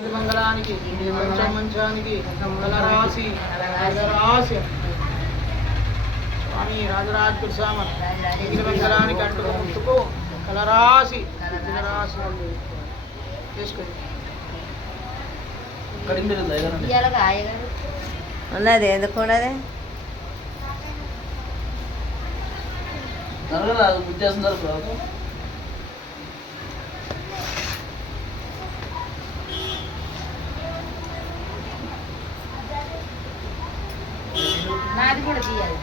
మంగళానికి మంచానికి రాసి రాసి స్వామి రాజరాజుడు సామన్ మంగళానికి అంటుకు ముట్టుకు కలరాసి రాసి చేసుకొని ఉన్నది ఎందుకు ఉన్నది నాది కూడా తీయాలి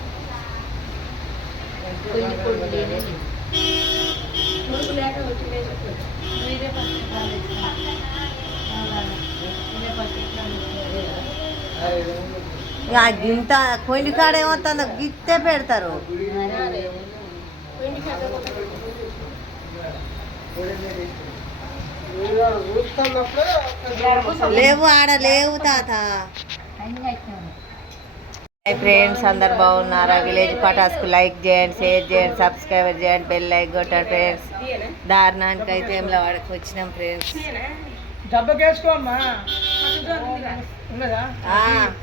గింత కొండి కాడ ఏమవుతుందో గిత్తే పెడతారు లేవు ఆడ లేవు తాత. ఫ్రెండ్స్ అందరు బాగున్నారా? విలేజ్ పటాస్కు లైక్ చేయండి, షేర్ చేయండి, సబ్స్క్రైబర్ చేయండి, బెల్ లైక్ కొట్టండి ఫ్రెండ్స్. దారుణానికి అయితే ఏమిలా వాడికి వచ్చినాం ఫ్రెండ్స్.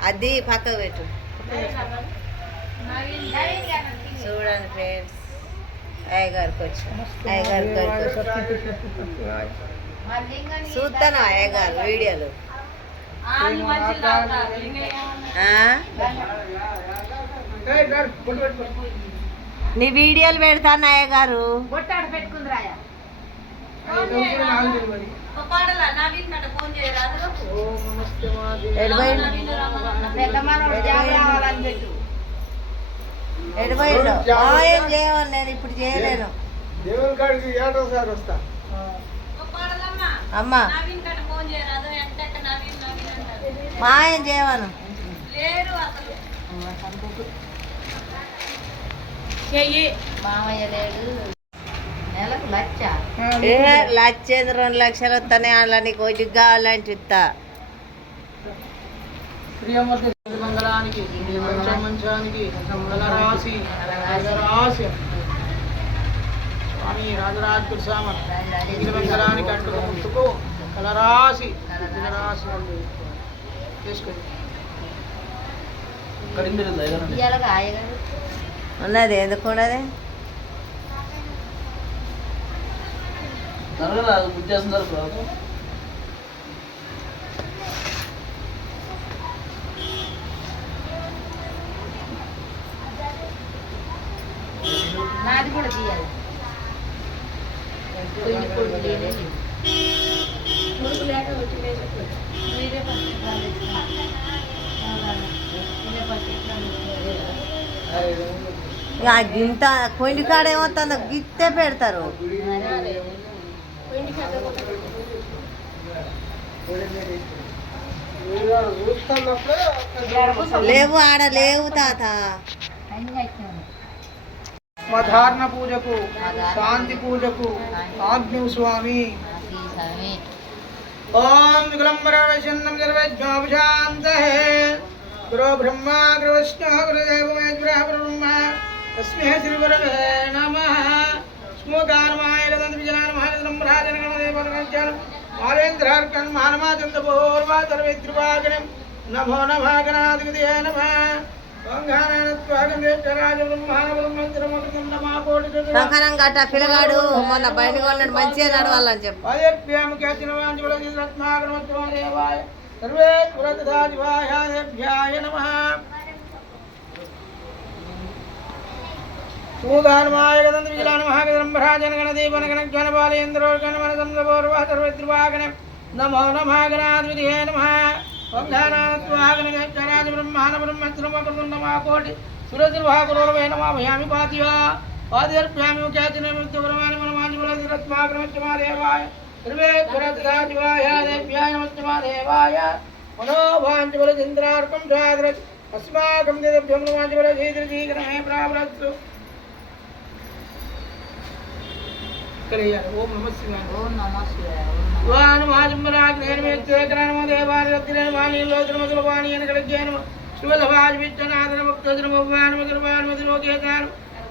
అది పక్కకు పెట్టు చూడండి ఫ్రెండ్స్. అయ్యగారికి వచ్చిన అయ్యగారికి చూస్తాను అయ్యగారు వీడియోలు. నీ వీడియోలు పెడతాను అయ్యగారు. ఎడిపోయిండు ఏం చేయమని నేను ఇప్పుడు చేయలేను. అమ్మా మాయం చేయమను. లక్ష 2 లక్షలు వస్తానే అలా నీకు వచ్చి కావాలంటే ఇస్తా. మంగళానికి మంచానికి రాసి రాసి స్వామి రాజరాజుడు సామన్ మంగళానికి అంటుకు ముట్టుకు కలరాసి రాసి చేసుకొని ఉన్నది ఎందుకు ఉన్నది నాది కూడా తీయాలి గింత కొండి కాడ ఏమవుతుందో గిత్తే పెడతారు. లేవు ఆడ లేవు తాత. స్వధారణ పూజకు శాంతి పూజకు ఆజ్ఞ స్వామి. ఓం విగ్లంబరవశన్నం జలవజ్ఞాభిశాంతే గురో బ్రహ్మా గురు విష్ణు గురుదేవ మహేశ్వర బ్రహ్మ తస్మై శ్రీ గురవే నమః. స్మోగానమాయ రదంత విజనాన మహానదం రాజన గణదేవనగంచన మాలేంద్రార్కన్ మానమాచందపూర్వా సర్వేద్రువాగణం నమో నమః గణాధిపతయే నమః. సంకరం గట్ట పిల్లగాడు మొన్న బయట కొన్నాడు మంచిగా నడవాలని చెప్పు. నమో నమః గణాధిపతయే నమః. బ్రహ్మాండబ్రహ్మోటి సురద్రువాకురోవే నమామి పాతివా పాదర్భ్యామి ఖ్యాతినమిత్యపరమాణి మనమాంజులరత్మాగ్రమత్యమాదేవాయ సర్వేశ్వరద్రాజివాయ దేవ్యాయ నమస్తమాదేవాయ మనోభాంజబలచంద్రార్కం సాదరత్ అస్మాకం దేభ్యం నమాంజబలశీఘ్రశీఘ్రమే ప్రాప్రత్తు. ఓం నమః శివాయ. ఓం నమః శివాయ.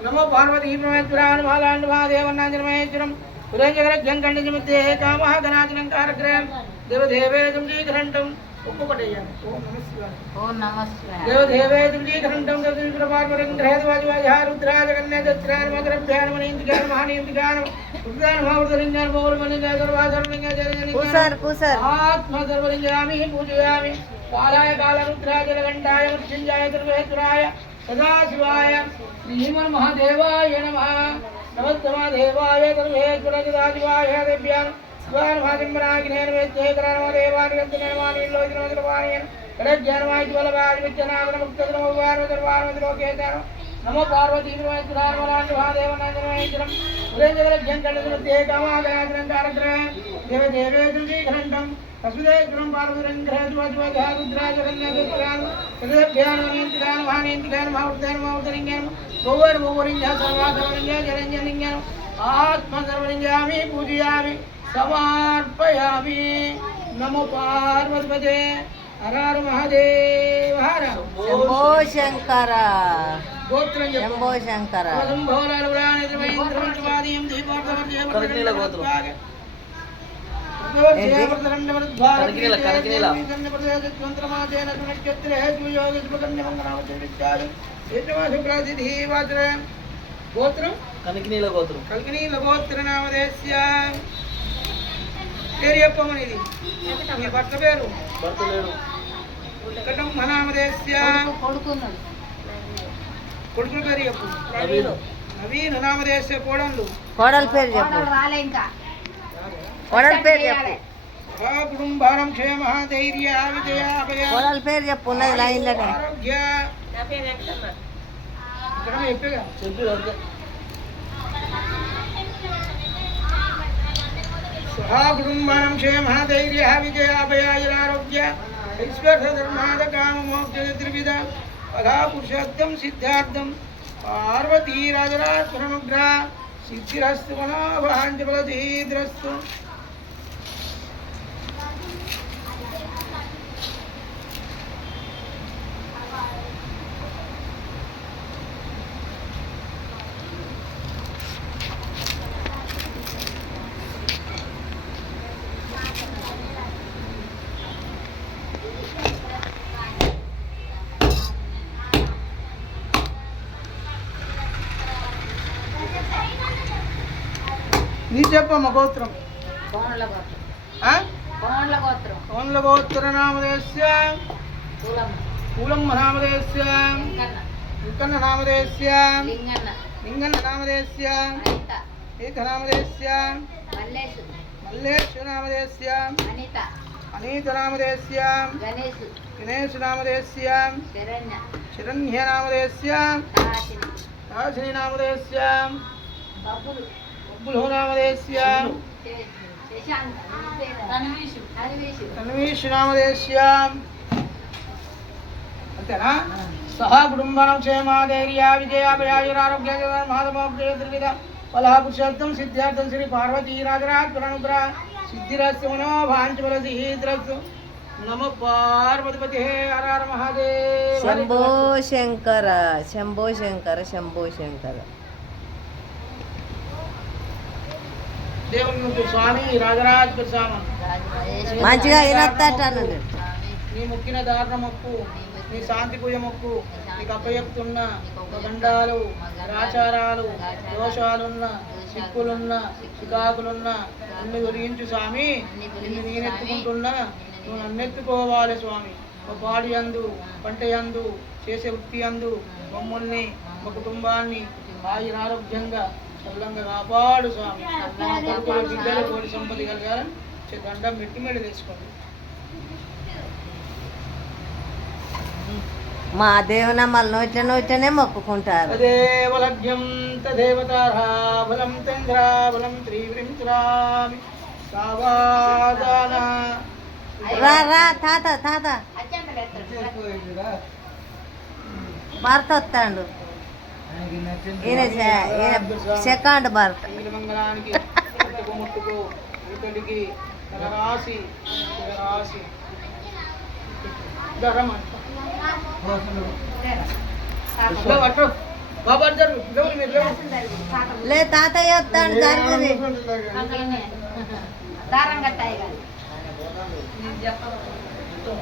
నమో పార్వతీ పరమేశ్వరాన్ మహాదేవనాంజనమహేశ్వరం సురేంద్రగ్రం ఖండితమిత్తే కామః గణాచలంకారగ్రహం దేవదేవేదం జీఘంటం ఒక్కొక్కటి అయ్యాను. ఓం నమః శివాయ. ఓం నమః శివాయ. దేవదేవేదం జీఘంటం దేవదేవపార్వరం గ్రహద్వాజవాజ రుద్రాజ కన్యాద్రాన మకరభ్యాన మణీంద్రిగాన మహానీంద్రిగాన రుద్రాన మహావృతలింగాన పౌర్మలింగ సర్వాధర్మలింగ కూసర్ కూసర్ ఆత్మ సర్వలింగామి పూజయామి కాలాయ కాలరుద్రాజ గంటాయ మృత్యుంజాయ సర్వేశ్వరాయ సదాశివాయ శ్రీమన్మహాదేవాయ నమః నమస్తమదేవాయ సర్వేశ్వర సదాశివాయ దేవ్యాన్ స్వామిమరాగినేన వేద్యేకరామదేవాని గంతనేమానిలోకినోదిలవాణియన్ కడజ్ఞానమాయిజ్వలవాజివిచ్చనాదన ముక్తద్రమవారదర్వారమదిలోకేతన నమో పార్వతీమహాదేవనందనమేశ్వరం సురేంద్రజ్ఞం కళదురుద్యేకమాగరాజనం కారగ్రహం దేవదేవేదం శ్రీఘంటం వసుదేశ్వరం పార్వతురం గ్రహద్వాజరుద్రాజరన్యదురాను సదేభ్యానమేంద్రాన మహానేంద్రాన మహావృతాన గౌవరింజ సర్వాధవలింగ జరంజలింగం ఆత్మ సర్వలింగామి పూజయామి సమర్పయామి. నమో పార్వతీపతే హర హర మహాదేవ హర. శంభో శంకర గోత్రం శంభో శంకర. గోత్రం కనకనీల గోత్రం. కల్కినీల గోత్ర నామదేశ్య పేరు చెప్పమనిది మీ భర్త పేరు భర్త లేడు. కటం నామదేశ్య కొడుకున్నాడు. కొడుకుల పేరు చెప్పు. నవీన్. నవీన్ నామదేశ్య కోడళ్ళు కోడల పేరు చెప్పు. కోడలు రాలే ఇంకా. కోడల పేరు చెప్పు. కుటుంబానం క్షేమ ధైర్య విజయ అభయ కోడల పేరు చెప్పు. ఉన్నది లైన్లోనే. ఆరోగ్య ఇక్కడ చెప్పేగా చెప్పి అంతే. సహా కుటుంబానం క్షేమ ధైర్య విజయ అభయాయురారోగ్య ఐశ్వర్యధర్మాద కామ మోక్ష త్రివిధ కళా పురుషార్థం సిద్ధార్థం పార్వతీ రాజరాజనుగ్ర సిద్ధిరస్తు మనోభాంజబలధీద్రస్తు. నీ చెప్పమ్మ గోత్రం. కోండ్ల గోత్రం. ఆ? కోండ్ల గోత్రం. కోన్ల గోత్ర నామదేశ్య పూలమ్మ. పూలమ్మ నామదేశ్య లింగన్న. ఇంకన్న నామదేశ్య లింగన్న. లింగన్న నామదేశ్య అనిత. ఈత నామదేశ్య మల్లేశు. మల్లేశ నామదేశ్య అనిత. అనీత నామదేశ్య గణేశు. గణేశ నామదేశ్య శరణ్య. శరణ్య నామదేశ్య సహాసిని. దాసిని నామదేశ్య బబ్బులు. బొబ్బులు నామదేశ్య శశాంక్. తన్వీషు. హరివేషు. తన్వీష్ నామదేశ్య. అంతేనా? సహా కుటుంబం క్షేమ ధైర్య విజయాభయాయురారోగ్య మాధవోగ్య త్రివిధ ఫలా పురుషార్థం సిద్ధార్థం శ్రీ పార్వతీ రాజరాజనుగ్రహ సిద్ధిరస్సు మనోభాంచబలసిద్రస్సు. నమ పార్వతీపతే హర హర మహాదేవ. శంభో శంకర శంభో శంకర శంభో శంకర. దేవుని ముందు స్వామి రాజరాజ స్వామి మంచిగా వినొద్దట అన్నాడు. నీ మొక్కిన దారుణ మొక్కు, నీ శాంతి పూజ మొక్కు, నీకు అప్పచెప్తున్న గండాలు ఆచారాలు దోషాలున్న సిక్కులున్న చికాకులున్న నిన్ను గురించు స్వామి. నిన్ను నేనెత్తుకుంటున్నా, నువ్వు నన్నెత్తుకోవాలి స్వామి. మా పాడి అందు పంట యందు చేసే వృత్తి అందు మమ్మల్ని మా కుటుంబాన్ని ఆయురారోగ్యంగా సల్లంగా కాపాడు స్వామి. కొడుకులు బిడ్డలు కోడి సంపత్తి కలగాలని దండం పెట్టి మెడ తీసుకోండి. మా దేవునమ్మలు నోట్ల నోట్లనే మొక్కుకుంటారు. తదేవలభ్యం తదేవతారాబలం చంద్రాబలం త్రివింశ్రామి సావాదాన. రా రా తాత తాత భర్త వస్తాడు. ఈయన సెకండ్ భర్త. మంగళానికి ముట్టుకు ఇతడికి రాసి రాసి బాబా లే తాతయ్య వస్తాడు జరుగుతుంది. దారం కట్టాయి కానీ మొత్తం